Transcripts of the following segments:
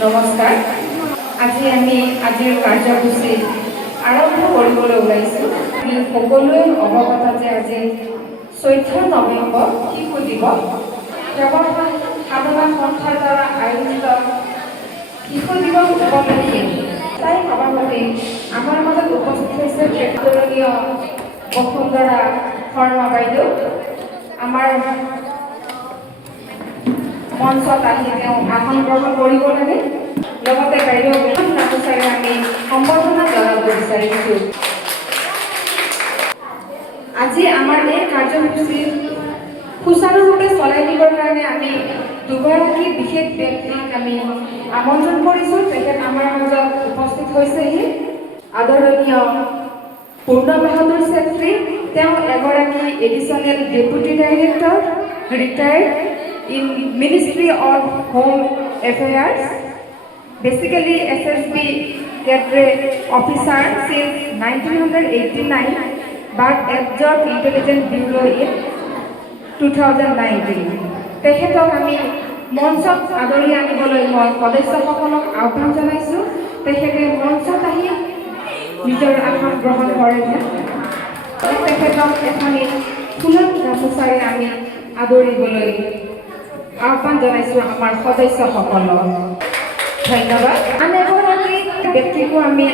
নমস্কাৰ। আজিৰ কাৰ্যসূচী আৰম্ভ কৰিবলৈ ওলাইছোঁ। আমি সকলোৱে অৱগত যে আজি 14 নৱেম্বৰ শিশু দিৱস। জগতখন সাধনা সন্থাৰ দ্বাৰা আয়োজিত শিশু দিৱস উপলক্ষে তাই সভাপতি আমাৰ মাজত উপস্থিত হৈছে প্ৰেক্ষণীয় বসুন্ধৰা শৰ্মা বাইদেউ। আমাৰ মঞ্চত আহি তেওঁ আসন গ্ৰহণ কৰিব লাগে। লগতে বাইদেউ বিভিন্ন নামচাৰে আমি সম্বৰ্ধনা জনাব বিচাৰিছোঁ। আজি আমাৰ এই কাৰ্যসূচী সুচাৰুৰূপে চলাই নিবৰ কাৰণে আমি দুগৰাকী বিশেষ ব্যক্তিক আমি আমন্ত্ৰণ কৰিছোঁ। তেখেত আমাৰ মাজত উপস্থিত হৈছেহি। আদৰণীয় পূৰ্ণ বাহাদুৰ চেত্ৰী, তেওঁ এগৰাকী additional deputy director, retired in ministry of home affairs, basically SSB cadre officer since 1989, but absorbed Intelligence Bureau in 2019. তেখেতক আমি মঞ্চত আদৰি আনিবলৈ মই সদস্যসকলক আহ্বান জনাইছোঁ। তেখেতে মঞ্চত আহি নিজৰ আসন গ্ৰহণ কৰে। তেখেতক এখনি ফুলৰ গামোচাৰে আমি আদৰিবলৈ আহ্বান জনাইছোঁ আমাৰ সদস্যসকলক। ধন্যবাদ। আন এগৰাকী ব্যক্তিকো আমি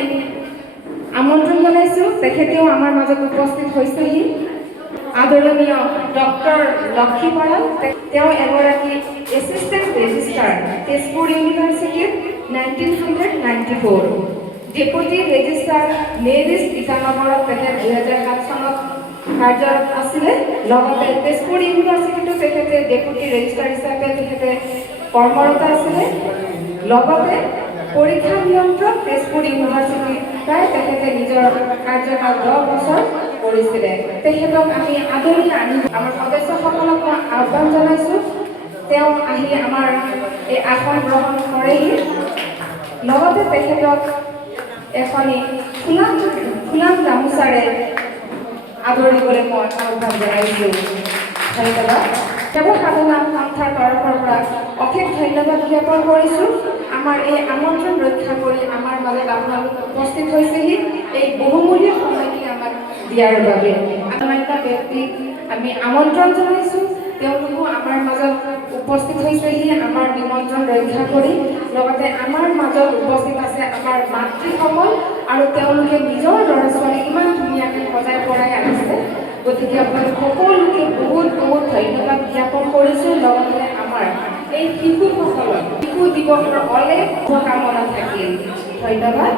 আমন্ত্ৰণ জনাইছোঁ। তেখেতেও আমাৰ মাজত উপস্থিত হৈছেহি। আদৰণীয় ডক্টৰ লক্ষী বৰা, তেওঁ এগৰাকী এছিষ্টেণ্ট ৰেজিষ্ট্ৰাৰ তেজপুৰ ইউনিভাৰ্চিটিত 1994, ডেপুটি ৰেজিষ্ট্ৰাৰ নেৰিষ্ট ইটানগৰত তেখেত 2007 চনত কাৰ্যৰত আছিলে। লগতে তেজপুৰ ইউনিভাৰ্চিটিতো তেখেতে ডেপুটি ৰেজিষ্ট্ৰাৰ হিচাপে তেখেতে কৰ্মৰত আছিলে। লগতে পৰীক্ষা নিয়ন্ত্ৰক তেজপুৰ ইউনিভাৰ্চিটিৰ প্ৰায় তেখেতে নিজৰ কাৰ্যকাল 10 বছৰ কৰিছিলে। তেখেতক আমি আদৰি আনি আমাৰ সদস্যসকলক আহ্বান জনাইছোঁ। তেওঁ আহি আমাৰ এই আসন গ্ৰহণ কৰেহি। লগতে তেখেতক এখনি ফুলাম গামোচাৰে আদৰিবলৈ মই আহ্বান জনাইছোঁ। ধন্যবাদ। সেৱা সাধনা সন্থাৰ তৰফৰ পৰা অশেষ ধন্যবাদ জ্ঞাপন কৰিছোঁ। আমাৰ এই আমন্ত্ৰণ ৰক্ষা কৰি আমাৰ মাজত আপোনালোক উপস্থিত হৈছেহি এই বহুমূলীয়া সময়টি আমাক দিয়াৰ বাবে। সামান্য ব্যক্তিক আমি আমন্ত্ৰণ জনাইছোঁ। তেওঁলোকো আমাৰ মাজত উপস্থিত হৈছেহি আমাৰ নিমন্ত্ৰণ ৰক্ষা কৰি। লগতে আমাৰ মাজত উপস্থিত আছে আমাৰ মাতৃসকল, আৰু তেওঁলোকে নিজৰ ল'ৰা ছোৱালী ইমান ধুনীয়াকৈ সজাই পৰাই আহিছে। গতিকে আপোনালোক সকলোকে বহুত বহুত ধন্যবাদ জ্ঞাপন কৰিছোঁ। লগতে আমাৰ এই শিশুসকলক শিশু দিৱসৰ অলেখ শুভকামনা থাকিল। ধন্যবাদ।